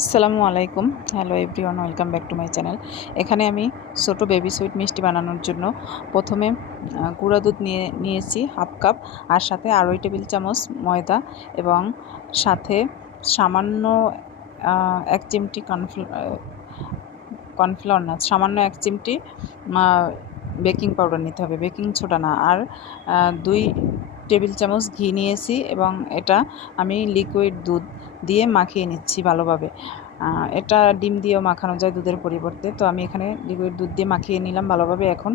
আসসালামু আলাইকুম। Hello everyone, welcome back to my channel. এখানে আমি ছোটো বেবি সুইট মিষ্টি বানানোর জন্য প্রথমে গুঁড়া দুধ নিয়েছি হাফ কাপ, আর সাথে আড়াই টেবিল চামচ ময়দা এবং সাথে সামান্য 1 চিমটি কর্নফ্লাওয়ার না, সামান্য 1 চিমটি বেকিং পাউডার নিতে হবে, বেকিং সোডা না। আর 2 টেবিল চামচ ঘি নিয়েছি এবং এটা আমি লিকুইড দুধ দিয়ে মাখিয়ে নিচ্ছি ভালোভাবে। এটা ডিম দিয়েও মাখানো যায় দুধের পরিবর্তে, তো আমি এখানে লিকুইড দুধ দিয়ে মাখিয়ে নিলাম ভালোভাবে। এখন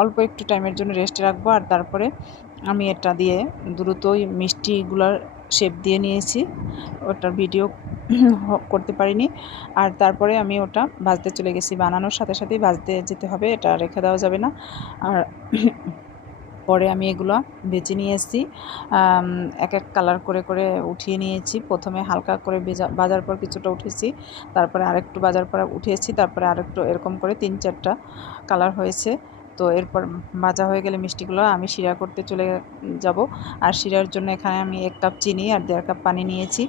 অল্প একটু টাইমের জন্য রেস্টে রাখবো, আর তারপরে আমি এটা দিয়ে দ্রুতই মিষ্টিগুলোর শেপ দিয়ে নিয়েছি, ওটার ভিডিও করতে পারিনি। আর তারপরে আমি ওটা ভাজতে চলে গেছি, বানানোর সাথে সাথেই ভাজতে যেতে হবে, এটা রেখে দেওয়া যাবে না। আর পরে আমি এগুলো বেছে নিয়ে এসেছি, এক এক কালার করে করে উঠিয়ে নিয়েছি। প্রথমে হালকা করে ভাজার পর কিছুটা উঠেছি, তারপরে আরেকটু ভাজার পর উঠিয়েছি, তারপরে আরেকটু, এরকম করে 3-4টা কালার হয়েছে। তো এরপর ভাজা হয়ে গেলে মিষ্টিগুলো আমি শিরা করতে চলে যাব। আর শিরার জন্য এখানে আমি 1 কাপ চিনি আর 1.5 কাপ পানি নিয়েছি।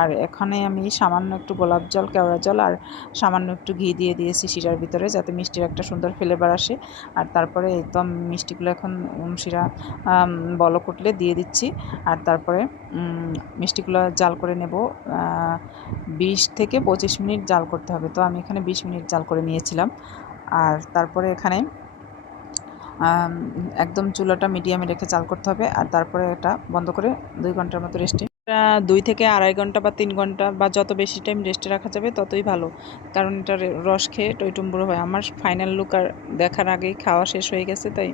আর এখানে আমি সামান্য একটু গোলাপ জল, কেওড়া জল আর সামান্য একটু ঘি দিয়ে দিয়েছি শিরার ভিতরে, যাতে মিষ্টির একটা সুন্দর ফ্লেভার আসে। আর তারপরে একদম মিষ্টিগুলো এখন শিরা বলক উঠলে দিয়ে দিচ্ছি। আর তারপরে মিষ্টিগুলো জাল করে নেব। 20 থেকে 25 মিনিট জাল করতে হবে, তো আমি এখানে 20 মিনিট জাল করে নিয়েছিলাম। আর তারপরে এখানে একদম চুলাটা মিডিয়ামে রেখে জাল করতে হবে। আর তারপরে এটা বন্ধ করে 2 ঘন্টার মতো রেস্টে, 2 থেকে আড়াই ঘন্টা বা 3 ঘন্টা বা যত বেশি টাইম রেস্টে রাখা যাবে ততই ভালো, কারণ এটা রস খেয়ে টইটুম্বুর হয়। আমার ফাইনাল লুক আর দেখার আগেই খাওয়া শেষ হয়ে গেছে, তাই